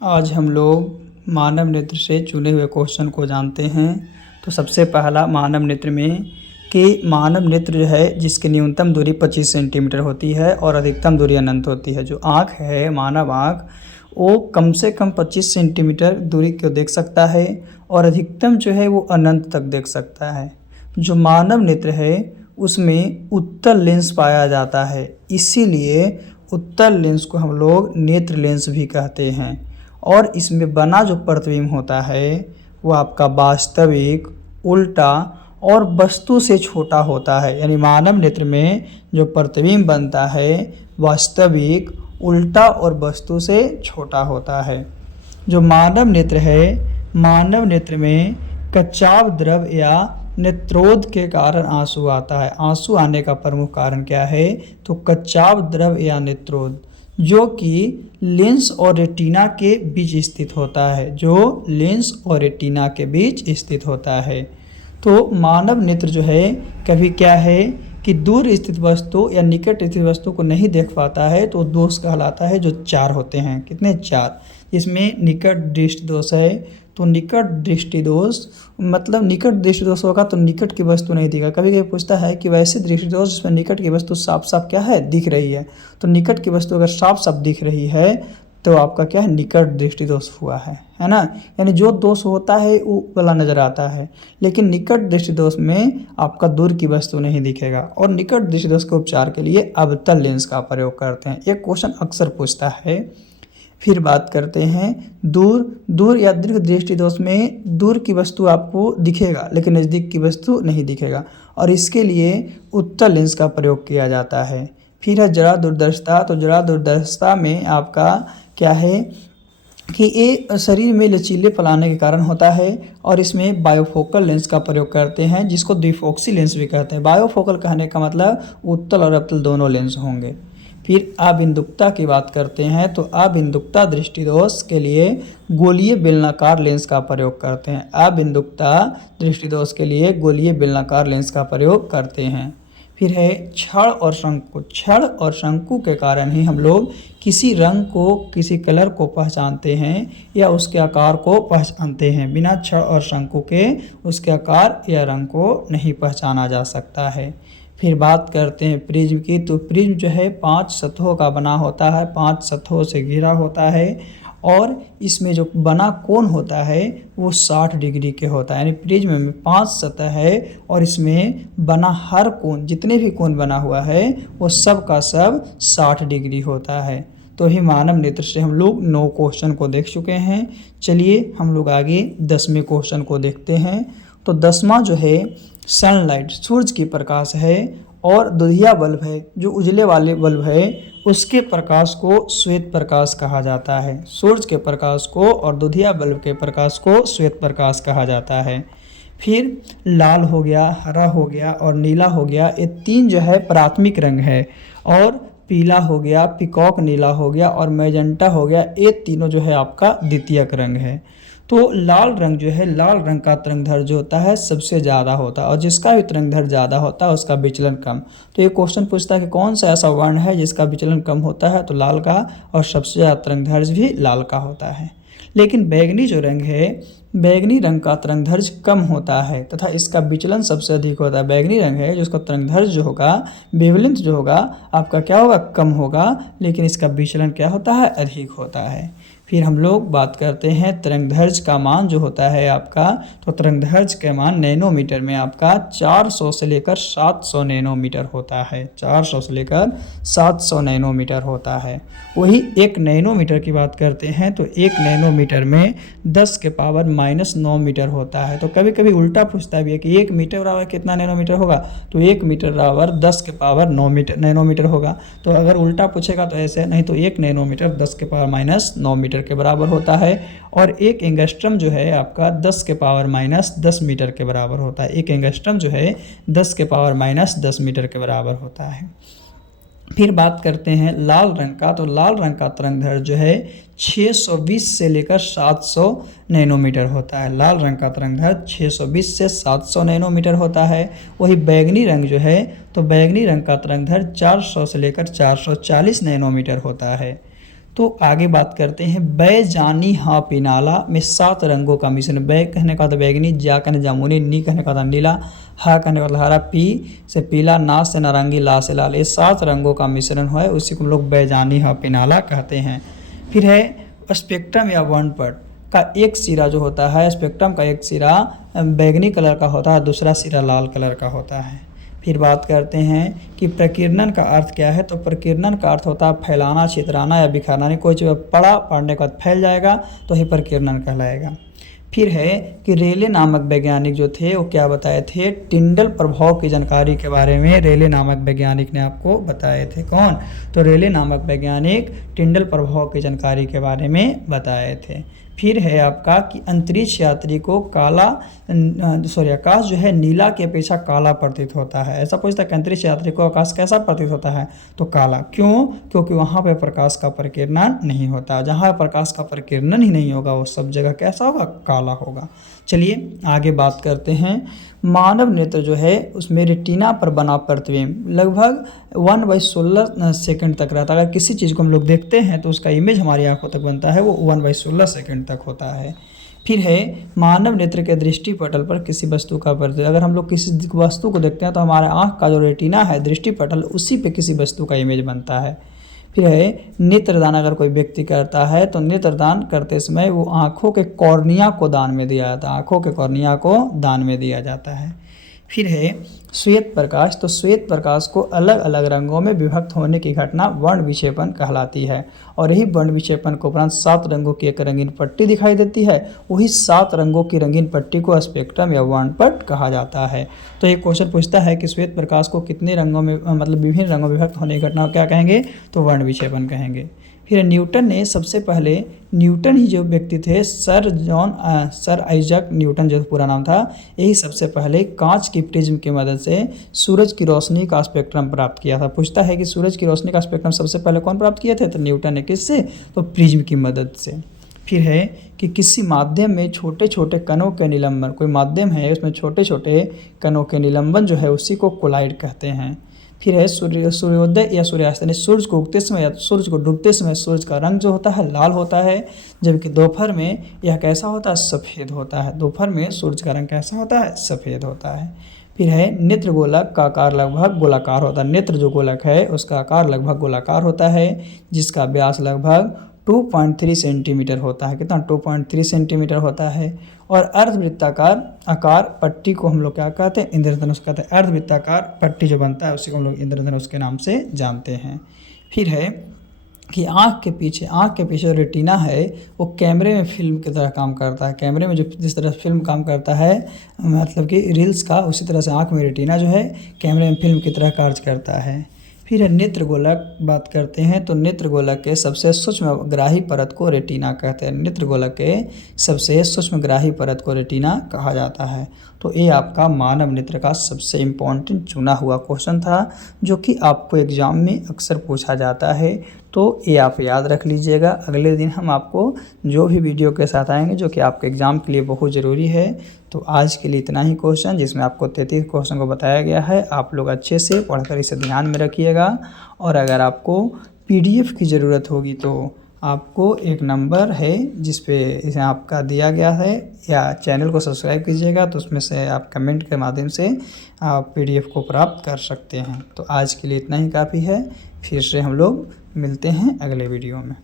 आज हम लोग मानव नेत्र से चुने हुए क्वेश्चन को जानते हैं। तो सबसे पहला मानव नेत्र में कि मानव नेत्र जो है जिसकी न्यूनतम दूरी 25 सेंटीमीटर होती है और अधिकतम दूरी अनंत होती है। जो आँख है मानव आँख वो कम से कम 25 सेंटीमीटर दूरी को देख सकता है और अधिकतम जो है वो अनंत तक देख सकता है। जो मानव नेत्र है उसमें उत्तल लेंस पाया जाता है, इसीलिए उत्तल लेंस को हम लोग नेत्र लेंस भी कहते हैं। और इसमें बना जो प्रतिबिंब होता है वो आपका वास्तविक, उल्टा और वस्तु से छोटा होता है। यानी मानव नेत्र में जो प्रतिबिंब बनता है वास्तविक, उल्टा और वस्तु से छोटा होता है। जो मानव नेत्र है, मानव नेत्र में कच्चाव द्रव या नेत्रोध के कारण आंसू आता है। आंसू आने का प्रमुख कारण क्या है? तो कच्चाव द्रव या नेत्रोध, जो कि लेंस और रेटिना के बीच स्थित होता है। जो लेंस और रेटिना के बीच स्थित होता है। तो मानव नेत्र जो है कभी क्या है कि दूर स्थित वस्तु या निकट स्थित वस्तु को नहीं देख पाता है, तो दोष कहलाता है। जो 4 होते हैं, कितने? 4। इसमें निकट दृष्टि दोष है। तो निकट दृष्टि दोष मतलब निकट दृष्टि दोष होगा तो निकट की वस्तु नहीं दिखेगा। कभी कभी पूछता है कि वैसे दृष्टि दोष जिसमें निकट की वस्तु साफ साफ क्या है? दिख रही है। तो निकट की वस्तु अगर साफ साफ दिख रही है तो आपका क्या है? निकट दृष्टि दोष हुआ है ना। यानी जो दोष होता है वो गला नजर आता है, लेकिन निकट दृष्टि दोष में आपका दूर की वस्तु नहीं दिखेगा। और निकट दृष्टि दोष के उपचार के लिए अवतल लेंस का प्रयोग करते हैं। एक क्वेश्चन अक्सर पूछता है। फिर बात करते हैं दूर या दीर्घ दृष्टि दोष में दूर की वस्तु आपको दिखेगा लेकिन नज़दीक की वस्तु नहीं दिखेगा, और इसके लिए उत्तल लेंस का प्रयोग किया जाता है। फिर है जरा दूरदर्शिता। तो जरा दूरदर्शिता में आपका क्या है कि ये शरीर में लचीले फैलाने के कारण होता है, और इसमें बायोफोकल लेंस का प्रयोग करते हैं, जिसको द्विफोक्सी लेंस भी कहते हैं। बायोफोकल कहने का मतलब उत्तल और अवतल दोनों लेंस होंगे। फिर अबिंदुकता की बात करते हैं। तो अबिंदुकता दृष्टि दोष के लिए गोलीय बेलनाकार लेंस का प्रयोग करते हैं। अबिंदुकता दृष्टि दोष के लिए गोलीय बेलनाकार लेंस का प्रयोग करते हैं। फिर है छड़ और शंकु। छड़ और शंकु के कारण ही हम लोग किसी रंग को, किसी कलर को पहचानते हैं या उसके आकार को पहचानते हैं। बिना छड़ और शंकु के उसके आकार या रंग को नहीं पहचाना जा सकता है। फिर बात करते हैं प्रिज्म की। तो प्रिज्म जो है 5 सतहों का बना होता है, 5 सतहों से घिरा होता है, और इसमें जो बना कोण होता है वो 60 डिग्री के होता है। यानी प्रिज्म में 5 सतह है और इसमें बना हर कोण, जितने भी कोण बना हुआ है वो सब का सब 60 डिग्री होता है। तो ही मानव नेत्र से हम लोग 9 क्वेश्चन को देख चुके हैं। चलिए हम लोग आगे 10वें क्वेश्चन को देखते हैं। तो 10वां जो है सनलाइट, सूरज की प्रकाश है, और दुधिया बल्ब है, जो उजले वाले बल्ब है उसके प्रकाश को श्वेत प्रकाश कहा जाता है। सूरज के प्रकाश को और दुधिया बल्ब के प्रकाश को श्वेत प्रकाश कहा जाता है। फिर लाल हो गया, हरा हो गया और नीला हो गया, ये 3 जो है प्राथमिक रंग है। और पीला हो गया, पिकॉक नीला हो गया और मैजेंटा हो गया, ये तीनों जो है आपका द्वितीयक रंग है। तो लाल रंग जो है, लाल रंग का तरंगदैर्घ्य जो होता है सबसे ज़्यादा होता है, और जिसका भी तरंगदैर्घ्य ज़्यादा होता है उसका विचलन कम। तो ये क्वेश्चन पूछता है कि कौन सा ऐसा वर्ण है जिसका विचलन कम होता है? तो लाल का, और सबसे ज़्यादा तरंगदैर्घ्य भी लाल का होता है। लेकिन बैगनी जो रंग है, बैगनी रंग का तरंगदैर्घ्य कम होता है तथा इसका विचलन सबसे अधिक होता है। बैगनी रंग है जिसका तरंगदैर्घ्य जो होगा, वेवलेंथ जो होगा आपका क्या होगा? कम होगा, लेकिन इसका विचलन क्या होता है? अधिक होता है। फिर हम लोग बात करते हैं तरंगदैर्घ्य का मान जो होता है आपका। तो तरंगदैर्घ्य का मान नैनोमीटर में आपका 400 से लेकर 700 नैनोमीटर होता है। 400 से लेकर 700 नैनोमीटर होता है। वही 1 नैनोमीटर की बात करते हैं तो 1 नैनोमीटर में 10 के पावर -9 मीटर होता है। तो कभी कभी उल्टा पूछता भी है कि 1 मीटर बराबर कितना नैनोमीटर होगा? तो 1 मीटर बराबर 10 के पावर 9 मीटर नैनोमीटर होगा। तो अगर उल्टा पूछेगा तो ऐसे, नहीं तो 1 नैनोमीटर 10 के पावर -9 मीटर के बराबर होता है। और 1 एंगस्ट्रम जो है आपका 10 के पावर -10 मीटर के बराबर होता है। 1 एंगस्ट्रम जो है 10 के पावर -10 मीटर के बराबर होता है। फिर बात करते हैं लाल रंग का। तो लाल रंग का तरंगदैर्घ्य जो है 620 से लेकर 700 नैनोमीटर होता है। लाल रंग का तरंगदैर्घ्य 620 से 700 नैनोमीटर होता है। वही बैगनी रंग जो है, तो बैगनी रंग का तरंगदैर्घ्य 400 से लेकर 440 नैनोमीटर होता है। तो आगे बात करते हैं बैजानी हा पिनाला में 7 रंगों का मिश्रण। बै कहने का था बैगनी, जा कहने जामुनी, नी कहने का था नीला, हा कहने का था हरा, पी से पीला, ना से नारंगी, ला से लाल। ये 7 रंगों का मिश्रण है, उसी को हम लोग बैजानी हा पिनाला कहते हैं। फिर है स्पेक्ट्रम या वर्णपट का एक सिरा जो होता है, स्पेक्ट्रम का एक सिरा बैगनी कलर का होता है, दूसरा सिरा लाल कलर का होता है। फिर बात करते हैं कि प्रकीर्णन का अर्थ क्या है। तो प्रकीर्णन का अर्थ होता है फैलाना, छितराना या बिखरना। कोई चीज़ पढ़ने के बाद फैल जाएगा तो ही प्रकीर्णन कहलाएगा। फिर है कि रेले नामक वैज्ञानिक जो थे वो क्या बताए थे, टिंडल प्रभाव की जानकारी के बारे में रेले नामक वैज्ञानिक ने आपको बताए थे। कौन? तो रेले नामक वैज्ञानिक टिंडल प्रभाव की जानकारी के बारे में बताए थे। फिर है आपका कि अंतरिक्ष यात्री को आकाश जो है नीला की अपेक्षा काला प्रतीत होता है। ऐसा पूछता है कि अंतरिक्ष यात्री को आकाश कैसा प्रतीत होता है, तो काला। क्यों? क्योंकि वहाँ पे प्रकाश का प्रकीर्णन नहीं होता। जहाँ प्रकाश का प्रकीर्णन ही नहीं होगा वो सब जगह कैसा होगा, काला होगा। चलिए आगे बात करते हैं। मानव नेत्र जो है उसमें रेटिना पर बना प्रतिबिंब लगभग 1/16 सेकंड तक रहता है। अगर किसी चीज़ को हम लोग देखते हैं तो उसका इमेज हमारी आंखों तक बनता है, वो 1/16 सेकंड तक होता है। फिर है मानव नेत्र के दृष्टि पटल पर किसी वस्तु का प्रतिबिंब। अगर हम लोग किसी वस्तु को देखते हैं तो हमारे आँख का जो रेटिना है, दृष्टि पटल, उसी पे किसी वस्तु का इमेज बनता है। फिर है नेत्रदान अगर कोई व्यक्ति करता है तो नेत्रदान करते समय वो आँखों के कॉर्निया को दान में दिया जाता है, आँखों के कॉर्निया को दान में दिया जाता है। फिर है श्वेत प्रकाश। तो श्वेत प्रकाश को अलग अलग रंगों में विभक्त होने की घटना वर्ण विक्षेपण कहलाती है, और यही वर्ण विक्षेपण के उपरांत 7 रंगों की एक रंगीन पट्टी दिखाई देती है। वही 7 रंगों की रंगीन पट्टी को स्पेक्ट्रम या वर्णपट कहा जाता है। तो ये क्वेश्चन पूछता है कि श्वेत प्रकाश को कितने रंगों में मतलब विभिन्न रंगों में विभक्त होने की घटना क्या कहेंगे, तो वर्ण विक्षेपण कहेंगे। फिर न्यूटन ने सबसे पहले, न्यूटन ही जो व्यक्ति थे, सर आइजैक न्यूटन जो पूरा नाम था, यही सबसे पहले कांच की प्रिज्म की मदद से सूरज की रोशनी का स्पेक्ट्रम प्राप्त किया था। पूछता है कि सूरज की रोशनी का स्पेक्ट्रम सबसे पहले कौन प्राप्त किए थे, तो न्यूटन ने। किससे? तो प्रिज्म की मदद से। फिर है कि किसी माध्यम में छोटे छोटे कणों के निलंबन, कोई माध्यम है उसमें छोटे छोटे कणों के निलंबन जो है उसी को कोलाइड कहते हैं। फिर है सूर्योदय या सूर्यास्त, यानी सूरज को उगते समय या सूरज को डूबते समय सूरज का रंग जो होता है लाल होता है, जबकि दोपहर में यह कैसा होता है, सफ़ेद होता है। दोपहर में सूरज का रंग कैसा होता है, सफ़ेद होता है। फिर है नेत्र गोलक का आकार लगभग गोलाकार होता है। नेत्र जो गोलक है उसका आकार लगभग गोलाकार होता है, जिसका व्यास लगभग 2.3 सेंटीमीटर होता है। कितना? 2.3 सेंटीमीटर होता है। और अर्धवृत्ताकार आकार पट्टी को हम लोग क्या कहते हैं, इंद्रधनुष कहते हैं। अर्धवृत्ताकार पट्टी जो बनता है उसी को हम लोग इंद्रधनुष के नाम से जानते हैं। फिर है कि आँख के पीछे रेटिना है वो कैमरे में फिल्म की तरह काम करता है। कैमरे में जो जिस तरह फिल्म काम करता है, मतलब कि रील्स का, उसी तरह से आँख में रेटिना जो है कैमरे में फिल्म की तरह कार्य करता है। फिर है नेत्र गोलक बात करते हैं। तो नेत्र गोलक के सबसे सूक्ष्मग्राही परत को रेटिना कहते हैं। नेत्र गोलक के सबसे सूक्ष्मग्राही परत को रेटिना कहा जाता है। तो ये आपका मानव नेत्र का सबसे इम्पोर्टेंट चुना हुआ क्वेश्चन था, जो कि आपको एग्ज़ाम में अक्सर पूछा जाता है। तो ये आप याद रख लीजिएगा। अगले दिन हम आपको जो भी वीडियो के साथ आएंगे जो कि आपके एग्ज़ाम के लिए बहुत ज़रूरी है। तो आज के लिए इतना ही क्वेश्चन, जिसमें आपको 33 क्वेश्चन को बताया गया है। आप लोग अच्छे से पढ़कर इसे ध्यान में रखिएगा। और अगर आपको PDF की ज़रूरत होगी तो आपको एक नंबर है जिस पे इसे आपका दिया गया है, या चैनल को सब्सक्राइब कीजिएगा, तो उसमें से आप कमेंट के माध्यम से आप PDF को प्राप्त कर सकते हैं। तो आज के लिए इतना ही काफ़ी है। फिर से हम लोग मिलते हैं अगले वीडियो में।